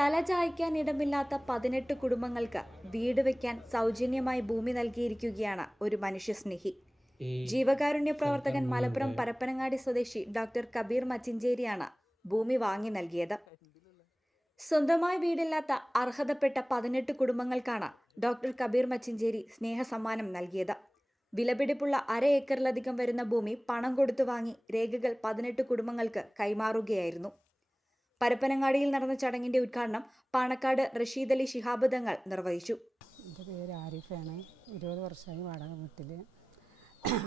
തല ചായ്ക്കാൻ ഇടമില്ലാത്ത പതിനെട്ട് കുടുംബങ്ങൾക്ക് വീട് വെക്കാൻ സൗജന്യമായി ഭൂമി നൽകിയിരിക്കുകയാണ് ഒരു മനുഷ്യസ്നേഹി. ജീവകാരുണ്യ പ്രവർത്തകൻ മലപ്പുറം പരപ്പനങ്ങാടി സ്വദേശി ഡോക്ടർ കബീർ മച്ചിഞ്ചേരിയാണ് ഭൂമി വാങ്ങി നൽകിയത്. സ്വന്തമായി വീടില്ലാത്ത അർഹതപ്പെട്ട പതിനെട്ട് കുടുംബങ്ങൾക്കാണ് ഡോക്ടർ കബീർ മച്ചിഞ്ചേരി സ്നേഹസമ്മാനം നൽകിയത്. വിലപിടിപ്പുള്ള അര ഏക്കറിലധികം വരുന്ന ഭൂമി പണം കൊടുത്തു വാങ്ങി രേഖകൾ പതിനെട്ട് കുടുംബങ്ങൾക്ക് കൈമാറുകയായിരുന്നു. പരപ്പനങ്ങാടിയിൽ നടന്ന ചടങ്ങിന്റെ ഉദ്ഘാടനം പാണക്കാട് റഷീദ് അലി ശിഹാബ് തങ്ങൾ നിർവഹിച്ചു. എന്റെ പേര് ആരിഫാണ്. ഇരുപത് വർഷമായി വാടക വീട്ടിൽ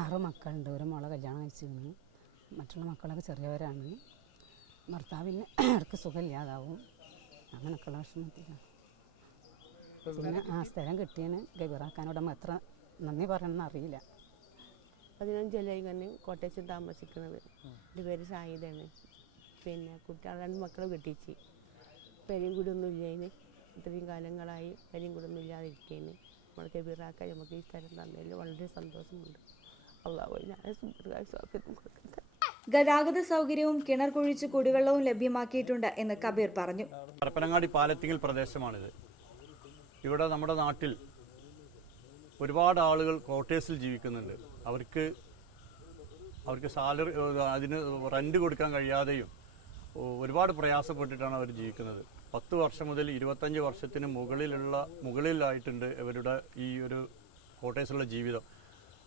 ആറ് മക്കളുണ്ട്. ഒരു മോളെ കല്യാണം കഴിച്ചിരുന്നു. മറ്റുള്ള മക്കളൊക്കെ ചെറിയവരാണ്. ഭർത്താവിന് അവർക്ക് സുഖമില്ലാതാവും. അങ്ങനെയൊക്കെയുള്ള വിഷമത്തില്ല പിന്നെ ആ സ്ഥലം കിട്ടിയതിന് ഗബിറാക്കാനോട് എത്ര നന്ദി പറയണമെന്ന് അറിയില്ല. പതിനഞ്ചല്ലായി തന്നെ കോട്ടയത്ത് താമസിക്കുന്നത്. എന്റെ പേര് സായിദാണ്. പിന്നെ കുട്ടികൾ രണ്ട് മക്കളെ കെട്ടിച്ച്. പെരയും കൂടി ഒന്നും ഇല്ലേന് ഇത്രയും കാലങ്ങളായി പെരയും കൂടി ഒന്നും ഇല്ലാതിരിക്കേന് നമ്മൾ കബീറാക്കാൻ നമുക്ക് ഈ സ്ഥലം തന്നതിൽ വളരെ സന്തോഷമുണ്ട്. അള്ളാഹു ഞാൻ കൊടുക്കട്ടെ. ഗതാഗത സൗകര്യവും കിണർ കുഴിച്ച് കുടിവെള്ളവും ലഭ്യമാക്കിയിട്ടുണ്ട് എന്ന് കബീർ പറഞ്ഞു. പരപ്പനങ്ങാടി പാലത്തിങ്ങൽ പ്രദേശമാണിത്. ഇവിടെ നമ്മുടെ നാട്ടിൽ ഒരുപാട് ആളുകൾ ക്വാർട്ടേഴ്സിൽ ജീവിക്കുന്നുണ്ട്. അവർക്ക് അവർക്ക് സാലറി അതിന് റെന്റ് കൊടുക്കാൻ കഴിയാതെയും ഒരുപാട് പ്രയാസപ്പെട്ടിട്ടാണ് അവർ ജീവിക്കുന്നത്. പത്ത് വർഷം മുതൽ ഇരുപത്തഞ്ച് വർഷത്തിന് മുകളിലുള്ള മുകളിലായിട്ടുണ്ട് ഇവരുടെ ഈ ഒരു കോട്ടേഴ്സുള്ള ജീവിതം.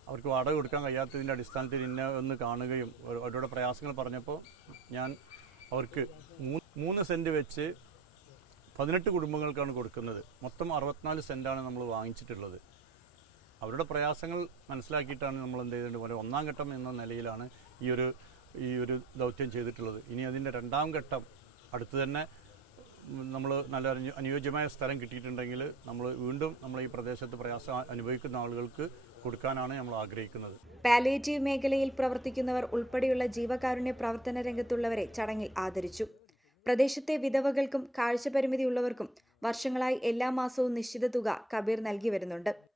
അവർക്ക് വാടക കൊടുക്കാൻ കഴിയാത്തതിന്റെ അടിസ്ഥാനത്തിൽ ഇന്ന ഒന്ന് കാണുകയും അവരുടെ പ്രയാസങ്ങൾ പറഞ്ഞപ്പോൾ ഞാൻ അവർക്ക് മൂന്ന് സെന്റ് വെച്ച് പതിനെട്ട് കുടുംബങ്ങൾക്കാണ് കൊടുക്കുന്നത്. മൊത്തം അറുപത്തിനാല് സെന്റാണ് നമ്മൾ വാങ്ങിച്ചിട്ടുള്ളത്. അവരുടെ പ്രയാസങ്ങൾ മനസ്സിലാക്കിയിട്ടാണ് നമ്മൾ എന്ത് ചെയ്തിട്ടുണ്ട്? ഒന്നാം ഘട്ടം എന്ന നിലയിലാണ് ഈ ഒരു ഈ ഒരു ദൗത്യം ചെയ്തിട്ടുള്ളത്. ഇനി അതിന്റെ രണ്ടാം ഘട്ടം അടുത്ത് തന്നെ നമ്മൾ നല്ല അനു- അനുയോജ്യമായ സ്ഥലം കിട്ടിയിട്ടുണ്ടെങ്കിൽ നമ്മൾ വീണ്ടും നമ്മൾ ഈ പ്രദേശത്ത് പ്രയാസം അനുഭവിക്കുന്ന ആളുകൾക്ക് കൊടുക്കാനാണ് നമ്മൾ ആഗ്രഹിക്കുന്നത്. പാലേറ്റീവ് മേഖലയിൽ പ്രവർത്തിക്കുന്നവർ ഉൾപ്പെടെയുള്ള ജീവകാരുണ്യ പ്രവർത്തന രംഗത്തുള്ളവരെ ചടങ്ങിൽ ആദരിച്ചു. പ്രദേശത്തെ വിധവകൾക്കും കാഴ്ചപരിമിതിയുള്ളവർക്കും വർഷങ്ങളായി എല്ലാ മാസവും നിശ്ചിത തുക കബീർ നൽകി വരുന്നുണ്ട്.